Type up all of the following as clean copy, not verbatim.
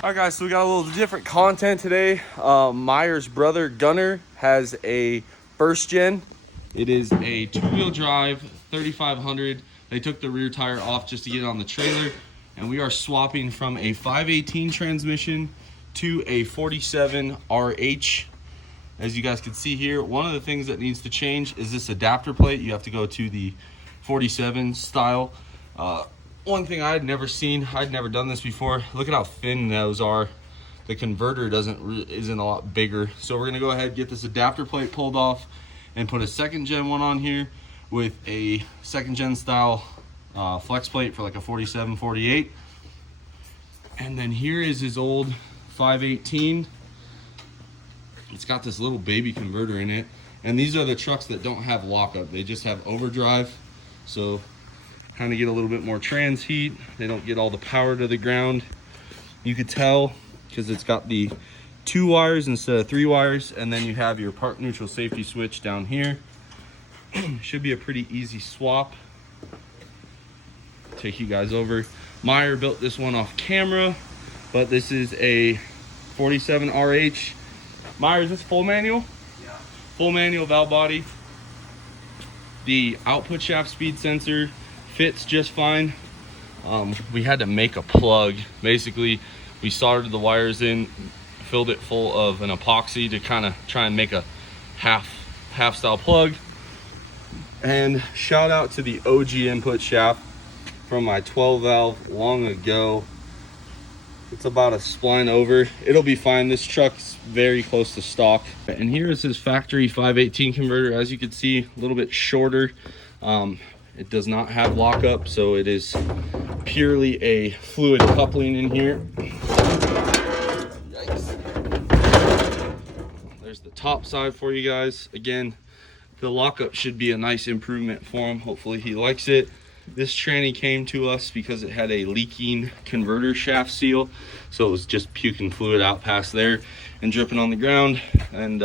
All right, guys, so we got a little different content today. Meyer's brother Gunner has a first gen. It is a two-wheel drive 3500. They took the rear tire off just to get it on the trailer, and we are swapping from a 518 transmission to a 47 RH. As you guys can see here, one of the things that needs to change is this adapter plate. You have to go to the 47 style. One thing I'd never seen, I'd never done this before. Look at how thin those are. The converter isn't a lot bigger. So we're gonna go ahead and get this adapter plate pulled off and put a second gen one on here with a second gen style flex plate for like a 47, 48. And then here is his old 518. It's got this little baby converter in it. And these are the trucks that don't have lockup. They just have overdrive. So kind of get a little bit more trans heat. They don't get all the power to the ground. You could tell because it's got the 2 wires instead of 3 wires. And then you have your park neutral safety switch down here. Should be a pretty easy swap. Take you guys over. Meyer built this one off camera, but this is a 47 RH. Meyer, is this full manual? Yeah. Full manual valve body. The output shaft speed sensor fits just fine. We had to make a plug. Basically, we soldered the wires in, filled it full of an epoxy to kind of try and make a half style plug. And shout out to the OG input shaft from my 12 valve long ago. It's about a spline over. It'll be fine. This truck's very close to stock. And here is his factory 518 converter. As you can see, a little bit shorter. It does not have lockup, so it is purely a fluid coupling in here. Yikes. There's the top side for you guys. Again, the lockup should be a nice improvement for him. Hopefully he likes it. This tranny came to us because it had a leaking converter shaft seal, so it was just puking fluid out past there and dripping on the ground, and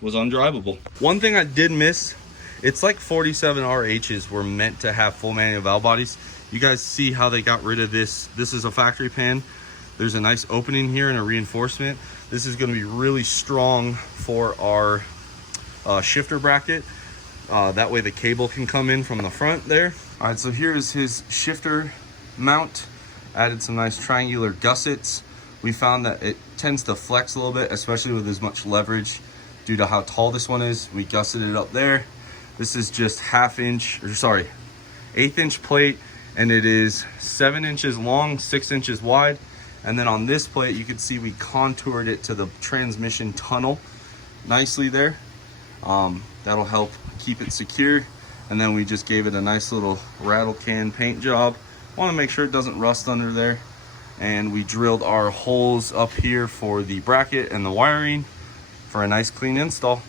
was undrivable. One thing I did miss, it's like 47 RHs were meant to have full manual valve bodies. You guys see how they got rid of this. This is a factory pan. There's a nice opening here and a reinforcement. This is going to be really strong for our shifter bracket. That way the cable can come in from the front there. All right, so here is his shifter mount. Added some nice triangular gussets. We found that it tends to flex a little bit, especially with as much leverage due to how tall this one is. We gusseted it up there. This is just 1/8 inch plate, and it is 7 inches long, 6 inches wide. And then on this plate, you can see we contoured it to the transmission tunnel nicely there. That'll help keep it secure. And then we just gave it a nice little rattle can paint job. Want to make sure it doesn't rust under there. And we drilled our holes up here for the bracket and the wiring for a nice clean install.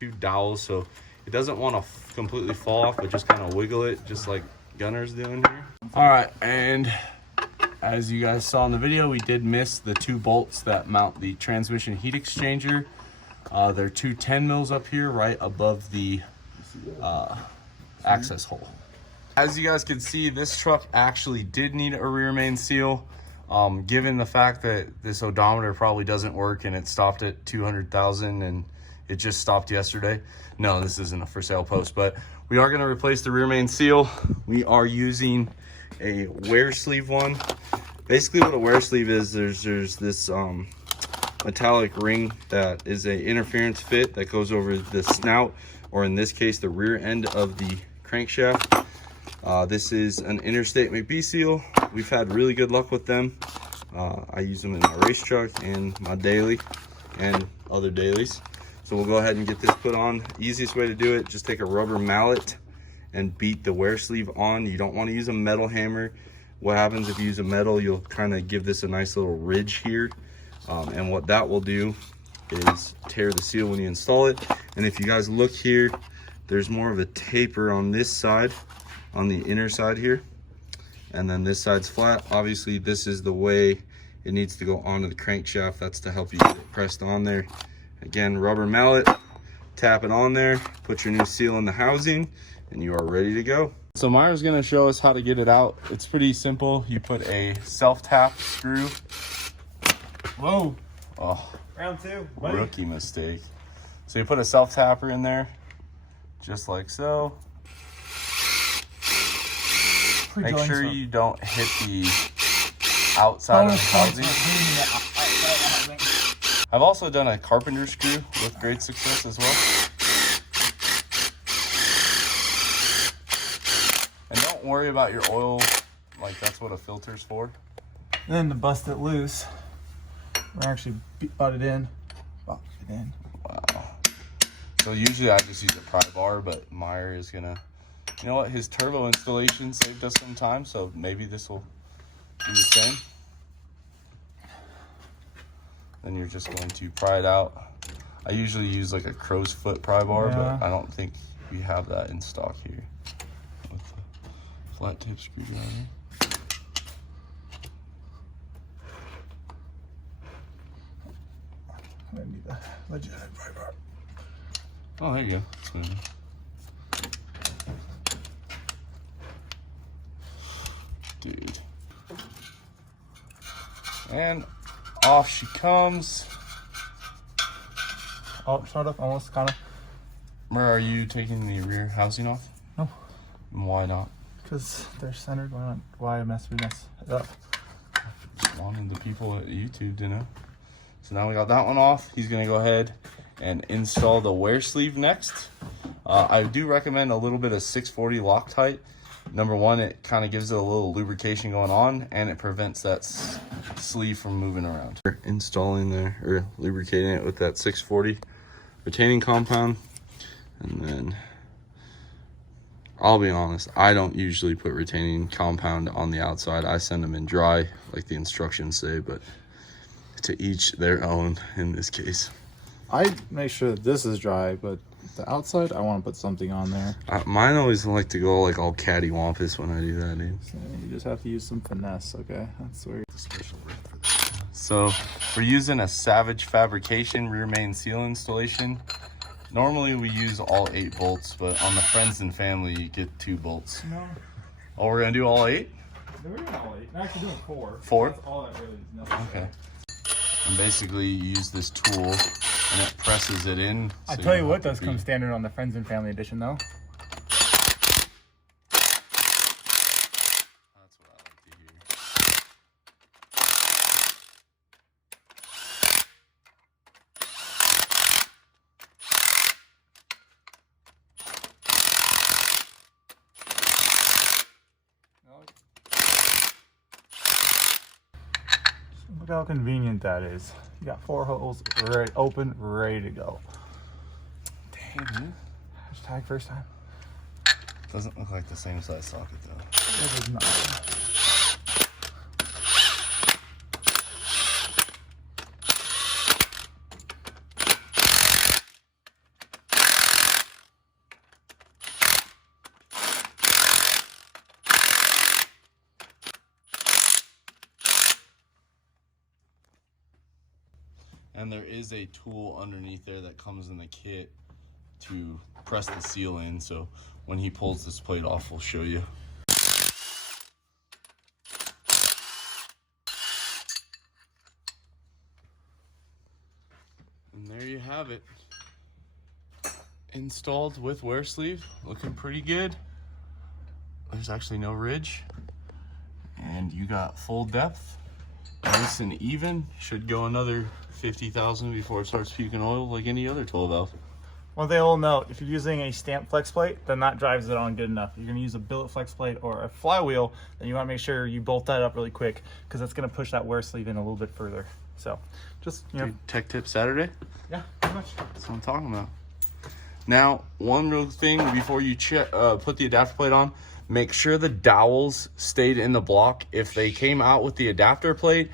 2 dowels, so it doesn't want to completely fall off, but just kind of wiggle it, just like Gunner's doing here. All right, and as you guys saw in the video, we did miss the 2 bolts that mount the transmission heat exchanger. There are 2 10 mils up here right above the access hole. As you guys can see, this truck actually did need a rear main seal. Given the fact that this odometer probably doesn't work and it stopped at 200,000 and it just stopped yesterday. No, this isn't a for sale post, but we are going to replace the rear main seal. We are using a wear sleeve one. Basically what a wear sleeve is, there's this metallic ring that is a interference fit that goes over the snout, or in this case the rear end of the crankshaft. This is an Interstate McBee seal. We've had really good luck with them. I use them in my race truck and my daily and other dailies. So we'll go ahead and get this put on. Easiest way to do it, just take a rubber mallet and beat the wear sleeve on. You don't want to use a metal hammer. What happens if you use a metal, you'll kind of give this a nice little ridge here. And what that will do is tear the seal when you install it. And if you guys look here, there's more of a taper on this side, on the inner side here. And then this side's flat. Obviously, this is the way it needs to go onto the crankshaft. That's to help you get it pressed on there. Again, rubber mallet, tap it on there, put your new seal in the housing, and you are ready to go. So Myra's gonna show us how to get it out. It's pretty simple. You put a self-tap screw. Whoa. Oh, round 2, buddy. Rookie mistake. So you put a self-tapper in there, just like so. Make sure you don't hit the outside of the housing. I've also done a carpenter screw with great success as well. And don't worry about your oil, like that's what a filter's for. And then to bust it loose, we're actually butt it in. Wow. So usually I just use a pry bar, but Meyer is gonna, you know what, his turbo installation saved us some time, so maybe this will do the same. Then you're just going to pry it out. I usually use like a crow's foot pry bar, but I don't think we have that in stock here. With the flat tip screwdriver. I need a legitimate pry bar. Oh, there you go. That's better. Dude. And off she comes. Oh, sort of, almost, kind of. Mer, are you taking the rear housing off? No. And why not? Because they're centered. Why mess it up? Just wanted the people at YouTube to know. So now we got that one off. He's gonna go ahead and install the wear sleeve next. I do recommend a little bit of 640 Loctite. Number one, it kind of gives it a little lubrication going on, and it prevents that sleeve from moving around. Installing there, or lubricating it with that 640 retaining compound. And then, I'll be honest, I don't usually put retaining compound on the outside. I send them in dry, like the instructions say, but to each their own in this case. I make sure that this is dry, but the outside, I want to put something on there. Mine always like to go like all cattywampus when I do that, dude. So you just have to use some finesse, okay? That's where the special rip for that. So we're using a Savage Fabrication rear main seal installation. Normally we use all 8 bolts, but on the friends and family you get 2 bolts. No. Oh, we're gonna do all 8? We're doing all 8. We're actually doing 4. 4? That's all that really is necessary. Okay. And basically you use this tool and it presses it in. I tell you what, those come standard on the Friends and Family edition though. That's what I like to hear. Look how convenient that is. You got 4 holes right open, ready to go. Dang, dude. Hashtag first time. Doesn't look like the same size socket though. It is not. And there is a tool underneath there that comes in the kit to press the seal in. So when he pulls this plate off, we'll show you. And there you have it. Installed with wear sleeve, looking pretty good. There's actually no ridge. And you got full depth. Nice and even. Should go another 50,000 before it starts puking oil like any other 12 valve. One thing I'll note, if you're using a stamp flex plate, then that drives it on good enough. If you're gonna use a billet flex plate or a flywheel, then you wanna make sure you bolt that up really quick because that's gonna push that wear sleeve in a little bit further. So just, you know. Dude, Tech Tip Saturday? Yeah, pretty much. That's what I'm talking about. Now, one real thing before you put the adapter plate on, make sure the dowels stayed in the block. If they came out with the adapter plate,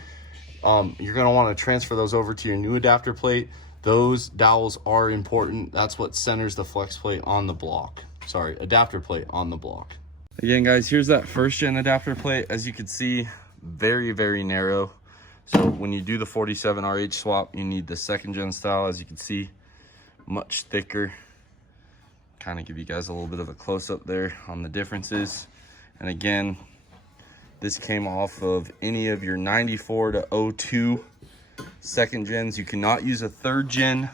you're gonna wanna transfer those over to your new adapter plate. Those dowels are important. That's what centers the flex plate on the block. Sorry, adapter plate on the block. Again, guys, here's that first gen adapter plate. As you can see, very, very narrow. So when you do the 47 RH swap, you need the second gen style. As you can see, much thicker. kind of give you guys a little bit of a close-up there on the differences. And again, this came off of any of your 94 to 02 second gens. You cannot use a third gen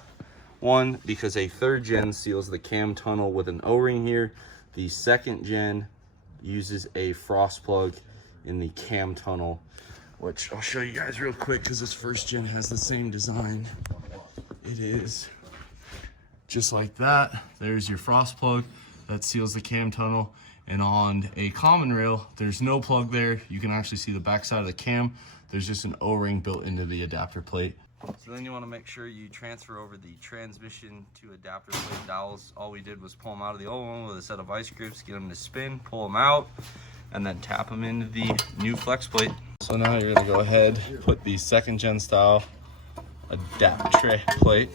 one because a third gen seals the cam tunnel with an O-ring here. The second gen uses a frost plug in the cam tunnel, which I'll show you guys real quick because this first gen has the same design. It is just like that. There's your frost plug that seals the cam tunnel. And on a common rail, there's no plug there. You can actually see the backside of the cam. There's just an O-ring built into the adapter plate. So then you want to make sure you transfer over the transmission to adapter plate dowels. All we did was pull them out of the old one with a set of vice grips, get them to spin, pull them out, and then tap them into the new flex plate. So now you're going to go ahead, put the second gen style adapter plate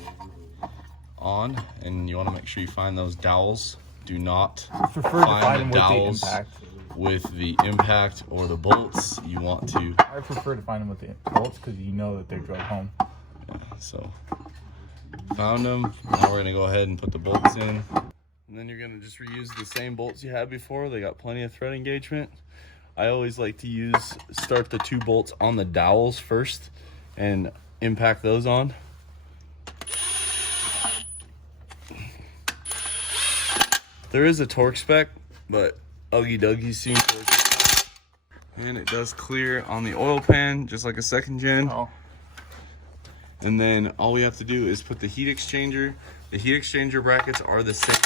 on, and you want to make sure you find those dowels. Do not find the dowels with the impact or the bolts. You want to. I prefer to find them with the bolts because you know that they're drug home. Yeah, so found them. Now we're gonna go ahead and put the bolts in, and then you're gonna just reuse the same bolts you had before. They got plenty of thread engagement. I always like to start the 2 bolts on the dowels first and impact those on. There is a torque spec, but Uggy Duggies seem to work. And it does clear on the oil pan, just like a second gen. Oh. And then all we have to do is put the heat exchanger. The heat exchanger brackets are the same.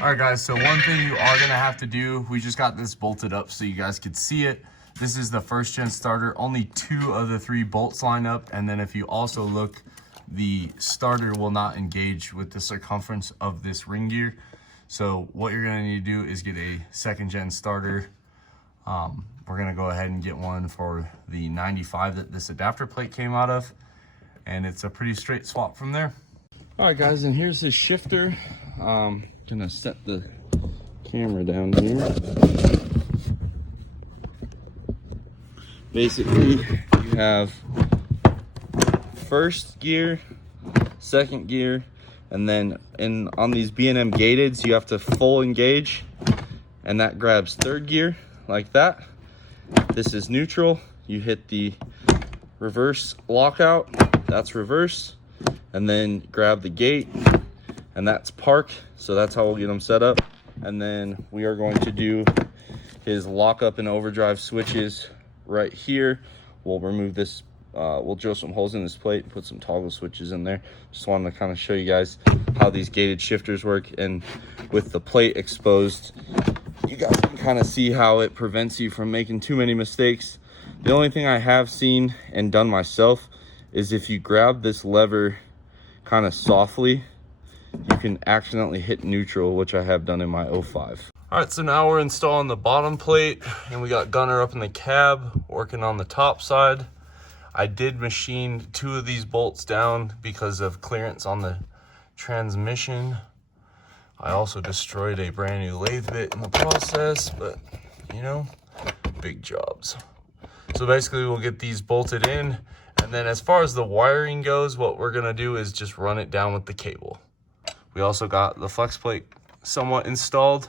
All right, guys, so one thing you are gonna have to do, we just got this bolted up so you guys could see it. This is the first gen starter. Only 2 of the 3 bolts line up. And then if you also look, the starter will not engage with the circumference of this ring gear. So what you're gonna need to do is get a second gen starter. We're gonna go ahead and get one for the 95 that this adapter plate came out of. And it's a pretty straight swap from there. All right, guys, and here's his shifter. Gonna set the camera down here. Basically, you have first gear, second gear, and then on these B&M gateds, you have to full engage, and that grabs third gear like that. This is neutral. You hit the reverse lockout, that's reverse, and then grab the gate, and that's park. So that's how we'll get them set up. And then we are going to do his lockup and overdrive switches right here. We'll remove this, we'll drill some holes in this plate and put some toggle switches in there. Just wanted to kind of show you guys how these gated shifters work. And with the plate exposed, you guys can kind of see how it prevents you from making too many mistakes. The only thing I have seen and done myself is if you grab this lever kind of softly, you can accidentally hit neutral, which I have done in my 05. All right, so now we're installing the bottom plate, and we got Gunner up in the cab working on the top side. I did machine 2 of these bolts down because of clearance on the transmission. I also destroyed a brand new lathe bit in the process, but you know, big jobs. So basically we'll get these bolted in, and then as far as the wiring goes, what we're gonna do is just run it down with the cable. We also got the flex plate somewhat installed,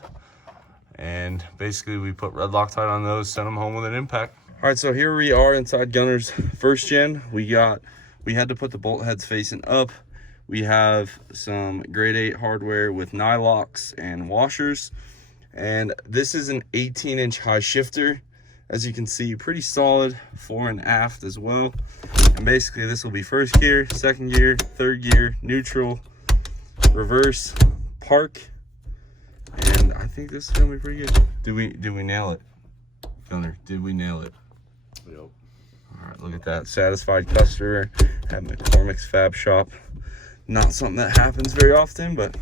and basically we put red Loctite on those, sent them home with an impact. All right, so here we are inside Gunner's first gen. We had to put the bolt heads facing up. We have some grade 8 hardware with nylocks and washers. And this is an 18-inch high shifter. As you can see, pretty solid fore and aft as well. And basically this will be first gear, second gear, third gear, neutral, reverse, park. And I think this is gonna be pretty good. Did we nail it? Gunner, did we nail it? Yep. All right, look at that. Satisfied customer at McCormick's Fab Shop. Not something that happens very often, but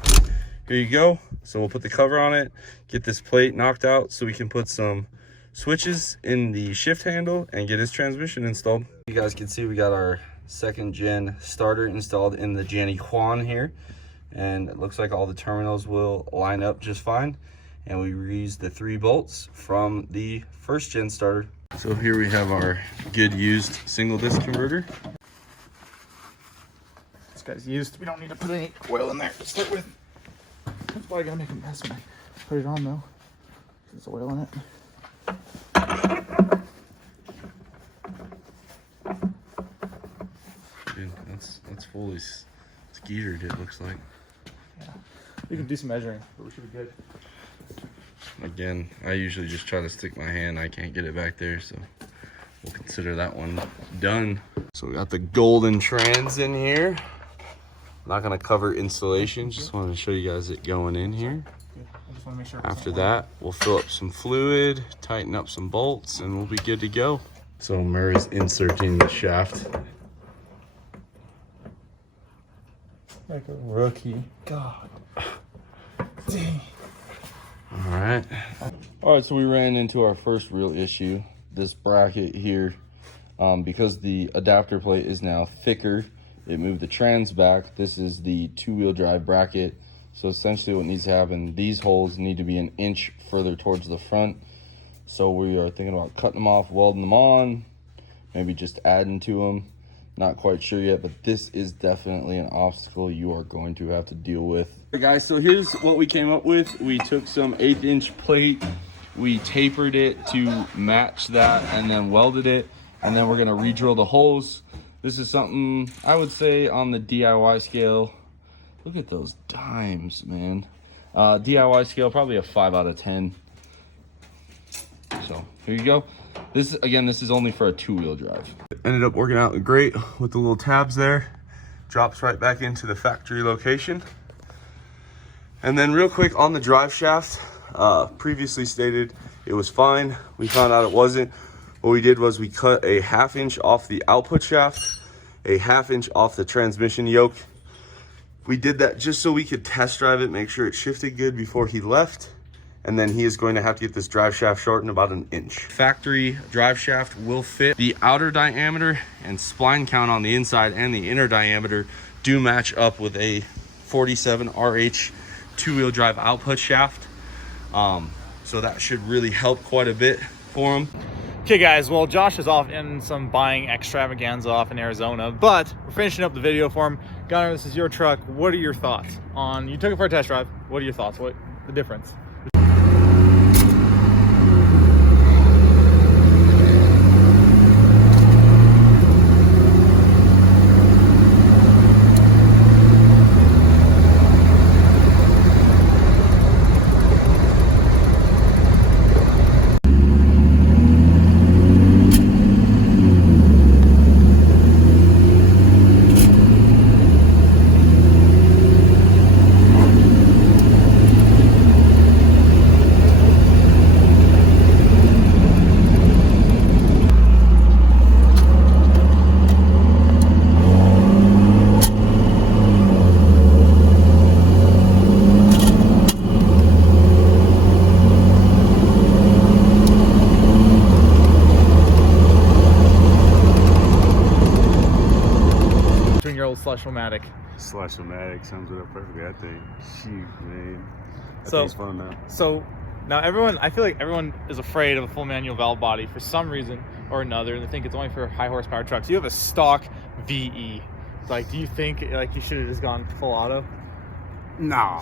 here you go. So we'll put the cover on it, get this plate knocked out so we can put some switches in the shift handle and get his transmission installed. You guys can see we got our second gen starter installed in the Jenny Juan here, and it looks like all the terminals will line up just fine. And we reused the 3 bolts from the first gen starter. So here we have our good used single disc converter. This guy's used. We don't need to put any oil in there to start with. probably gonna make a mess when I put it on though. There's oil in it. Dude, that's fully skeetered, it looks like. Yeah. You can do some measuring, but we should be good. Again, I usually just try to stick my hand. I can't get it back there, so we'll consider that one done. So we got the golden trans in here. Not gonna cover installation, just wanted to show you guys it going in here. I just want to make sure. After that, we'll fill up some fluid, tighten up some bolts, and we'll be good to go. So Murray's inserting the shaft. Like a rookie. God. Dang. All right. All right, so we ran into our first real issue. This bracket here, because the adapter plate is now thicker, it moved the trans back. This is the two-wheel drive bracket. So essentially what needs to happen, these holes need to be an inch further towards the front. So we are thinking about cutting them off, welding them on, maybe just adding to them. Not quite sure yet, but this is definitely an obstacle you are going to have to deal with. Hey guys, so here's what we came up with. We took some 1/8 inch plate, we tapered it to match that, and then welded it, and then we're gonna re-drill the holes. This is something I would say on the DIY scale. Look at those dimes, man. DIY scale, probably a 5 out of 10. So here you go. This is only for a two-wheel drive. It ended up working out great with the little tabs there. Drops right back into the factory location. And then real quick on the drive shaft, previously stated it was fine. We found out it wasn't. What we did was we cut a 1/2 inch off the output shaft, a 1/2 inch off the transmission yoke. We did that just so we could test drive it, make sure it shifted good before he left. And then he is going to have to get this drive shaft shortened about 1 inch. Factory drive shaft will fit. The outer diameter and spline count on the inside and the inner diameter do match up with a 47 RH two-wheel drive output shaft. So that should really help quite a bit for him. Okay guys, well Josh is off in some buying extravaganza off in Arizona, but we're finishing up the video for him. Gunnar, this is your truck. What are your thoughts on, you took it for a test drive. What are your thoughts? What the difference? Slush-o-matic. Slush-o-matic sums it up perfectly, I think. Shoot, man. I So think it's fun now. So now everyone, I feel like everyone is afraid of a full manual valve body for some reason or another, and they think it's only for high horsepower trucks. You have a stock VE. Like, do you think like you should have just gone full auto? No.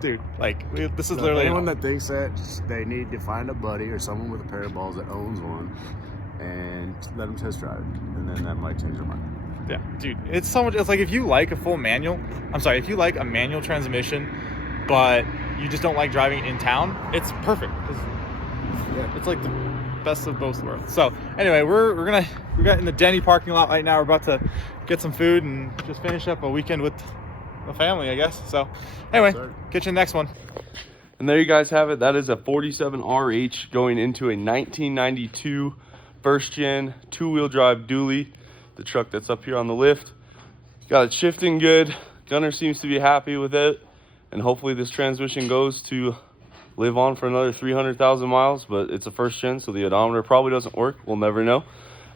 Dude, like this is So literally anyone that thinks that, they need to find a buddy or someone with a pair of balls that owns one and let them test drive, and then that might change their mind. yeah, dude, it's so much. It's like if you like a full manual, if you like a manual transmission, but you just don't like driving in town, it's perfect. It's like the best of both worlds. So anyway, we're got in the Denny parking lot right now. We're about to get some food and just finish up a weekend with the family, I guess. So anyway, catch you in the next one. And there you guys have it. That is a 47 RH going into a 1992 first gen two-wheel drive dually. The truck that's up here on the lift. Got it shifting good. Gunnar seems to be happy with it. And hopefully this transmission goes to live on for another 300,000 miles. But it's a first gen, so the odometer probably doesn't work. We'll never know.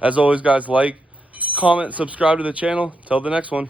As always, guys, like, comment, subscribe to the channel. Till the next one.